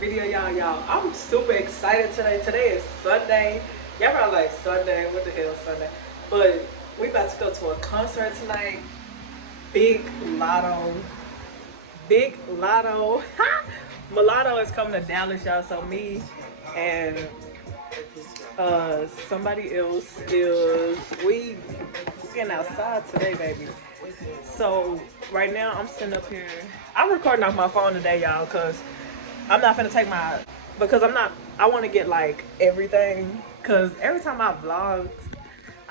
video, y'all. I'm super excited today. Today is Sunday. Y'all probably like, Sunday, what the hell Sunday? But we about to go to a concert tonight. Big Latto. Mulatto is coming to Dallas, y'all. So me and somebody else is we getting outside today, baby. So right now I'm sitting up here. I'm recording off my phone today, y'all, because I'm not finna take because I want to get like everything, because every time I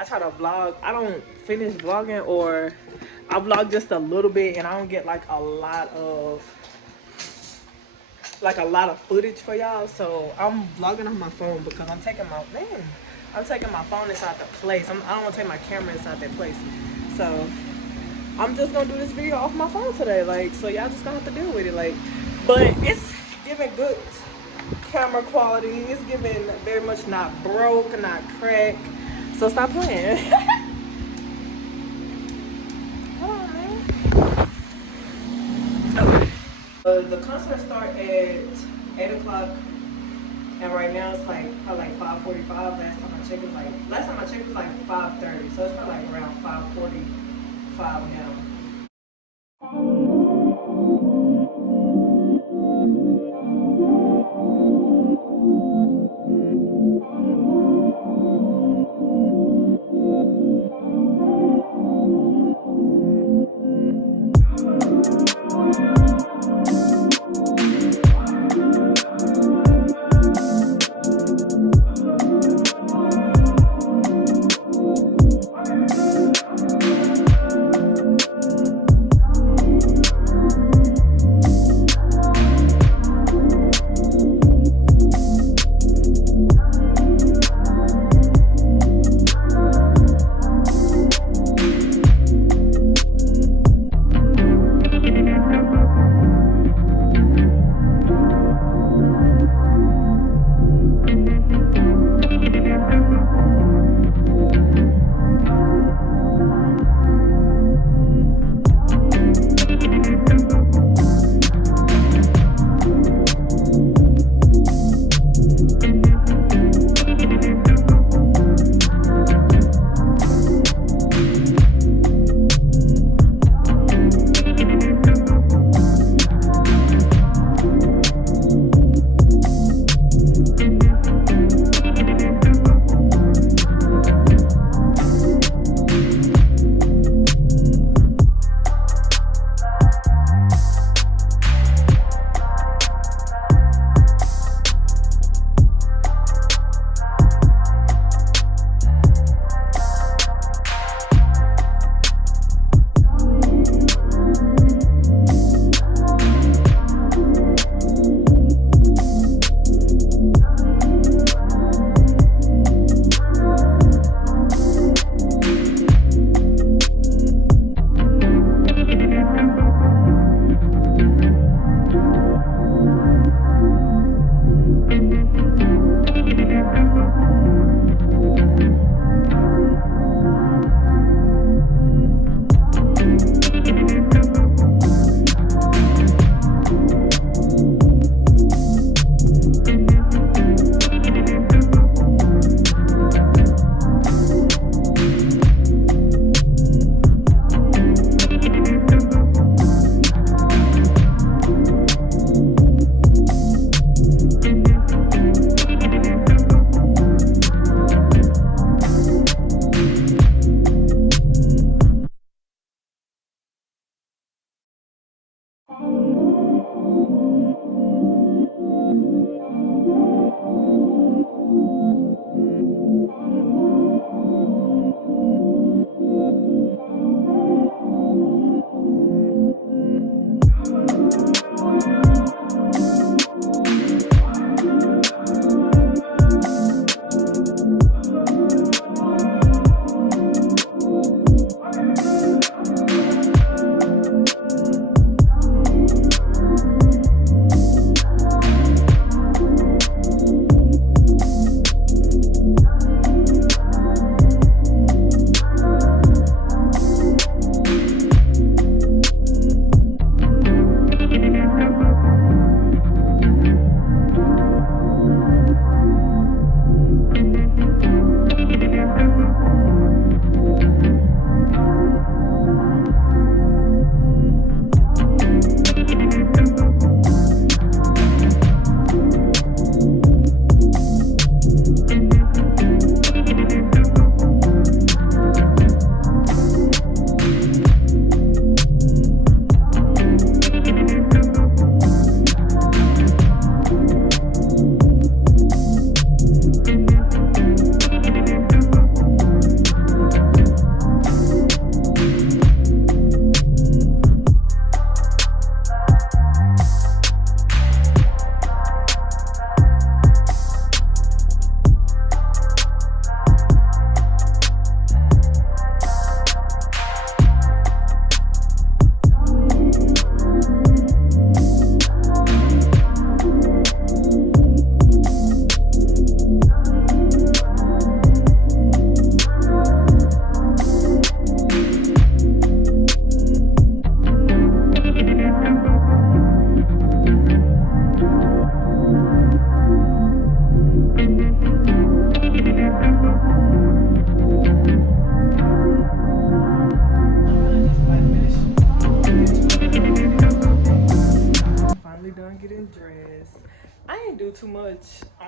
try to vlog, I don't finish vlogging, or I vlog just a little bit and I don't get like a lot of footage for y'all. So I'm vlogging on my phone because I'm taking my phone inside the place. I don't want to take my camera inside that place. So I'm just gonna do this video off my phone today, like, so y'all just gonna have to deal with it, like. But it's giving good camera quality. It's giving very much not broke, not cracked. So stop playing. Hold on, man. Okay. The concert start at 8 o'clock, and right now it's like probably like 5:45. Last time I checked was like 5:30. So it's probably like around 5:45 now.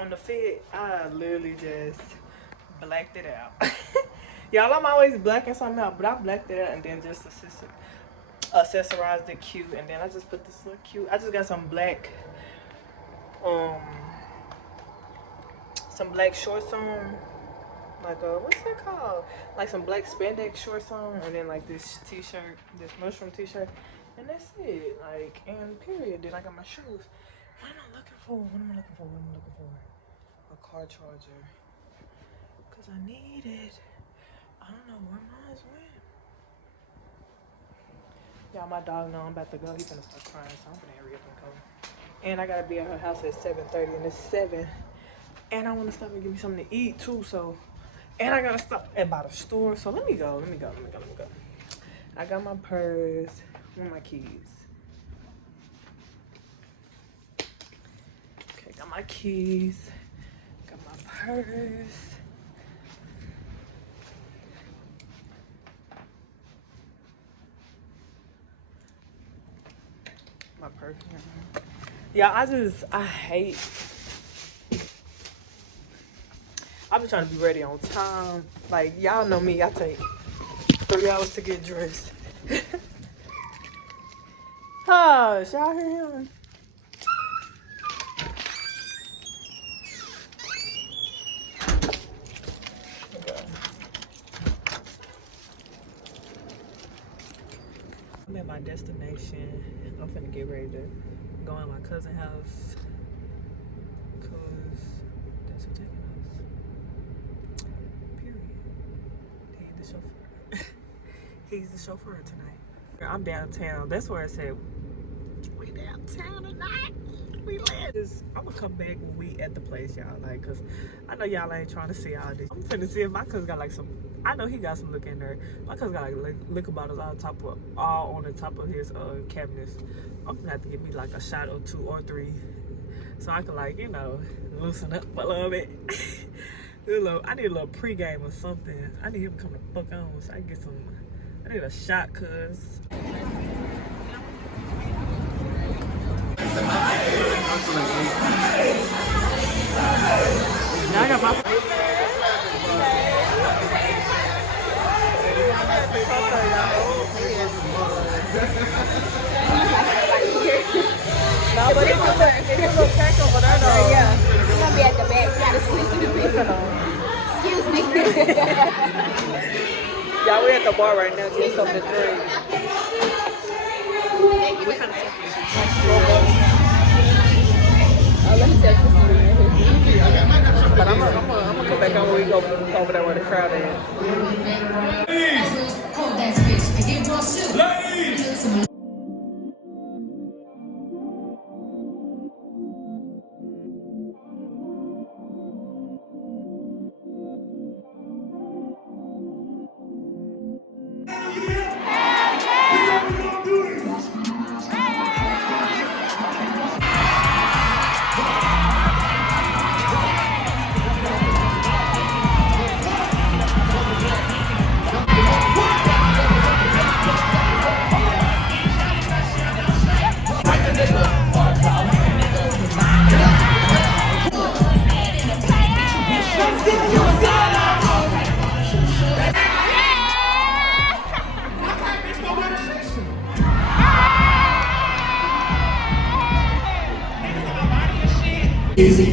on the fit, I literally just blacked it out. Y'all, I'm always blacking something out, but I blacked it out and then just accessorized it cute, and then I just put this little cute. I just got some black shorts on, like what's it called? Like some black spandex shorts on, and then like this t-shirt, this mushroom t-shirt, and that's it. Like, and period. Then I got my shoes. What am I looking for? What am I looking for? What am I looking for? A car charger. Cause I need it. I don't know where mine went. Y'all, my dog know I'm about to go. He's gonna start crying, so I'm gonna hurry up and go. And I gotta be at her house at 7:30, and it's 7. And I wanna stop and get me something to eat too, so. And I gotta stop at by the store, so let me go. I got my purse. Where are my keys? Okay, got my keys. Got my purse. My perfume. Yeah, I hate. I've been trying to be ready on time. Like, y'all know me, I take 3 hours to get dressed. Hush, y'all hear him? I'm at my destination. I'm finna get ready to go in my cousin's house, cause that's who's taking us. Period. He's the chauffeur. He's the chauffeur tonight. I'm downtown. That's where I said we downtown tonight. We land. I'm gonna come back when we at the place, y'all. Like, cause I know y'all ain't trying to see all this. I'm finna see if my cousin got like some. I know he got some liquor in there. My cousin got like liquor bottles all on the top of his cabinets. I'm gonna have to get me like a shot or 2 or 3, so I can, like, you know, loosen up a little bit. I need a little pregame or something. I need him to come the fuck on so I can get some. I need a shot, cuz. Now I got my. No, but it's a little pack over there, though. Yeah, you're gonna be at the back. You gotta squeeze through the bit. Excuse me. Y'all, we at the bar right now, getting something to drink. Let me tell you something. But I'm gonna come back on when we go over there where the crowd is. Ladies!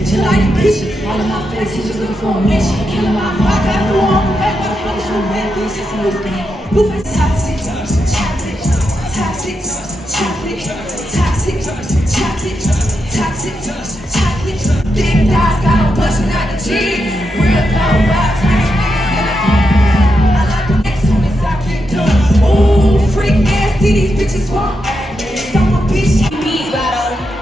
Till I can bitch it. All in my face, he just looking for a mission. Killing my heart, got no one. Hey, what the fuck is your man? This is no thing. Who is toxic? Chocolate, toxic, chocolate, toxic, chocolate, toxic, chocolate. Big guys got them busting out the jeans. Real cold vibes, nice niggas I like the next one is I can do. Ooh, freak ass, see these bitches want. Stop a bitch, me, battle.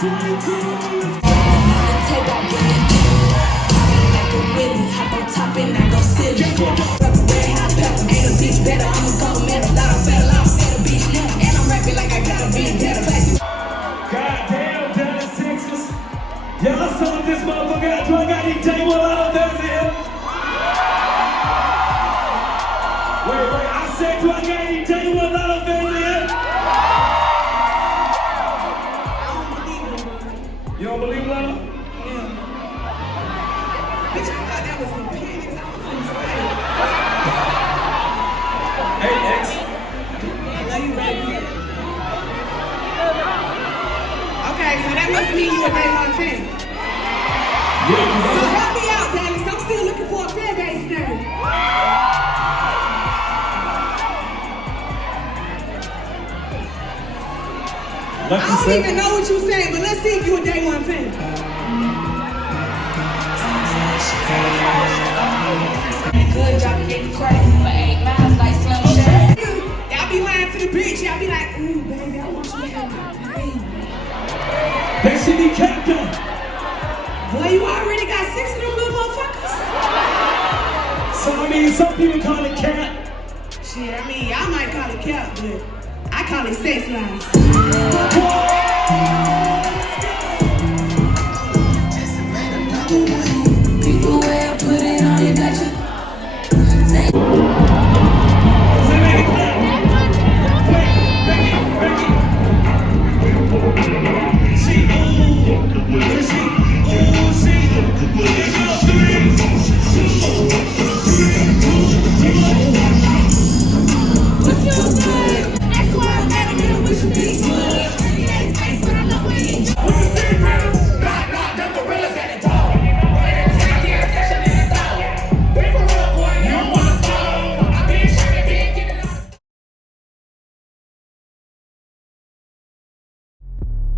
Take off with it. Like a Willie, hop on top and I go silly. Rubber red hot pepper, ain't a bitch better. I'm a gold medal, lot of battle, I'm set a bitch now. And I'm rapping like I gotta be better. Goddamn, Dallas, Texas. Y'all saw this motherfucker out. Do I got any day one out there in here? Wait, I said, do I got any day one out there in here? You don't believe Latto? Yeah. Bitch, I thought that was some panties. I was insane. Hey, X. I love you, baby. Okay, so that must mean you a day one fan. Yeah, So help me out, Dallas. I'm still looking for a fan base now. I don't even know what you're saying, but let's see if you're a day one fan. Good job, getting crazy for 8 miles like Slim Shady. Y'all be lying to the bitch. Y'all be like, ooh, baby, I want you to have my baby. That shit be kept up. Boy, you already got 6 of them little motherfuckers. So, I mean, some people call it cat. Shit, I mean, y'all might call it cap, but I call it sex lies. People will put it on you, got you.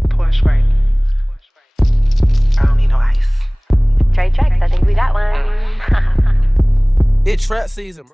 Porsche right. I don't need no ice. Trade tracks, I think we got one. It's trap season, bro.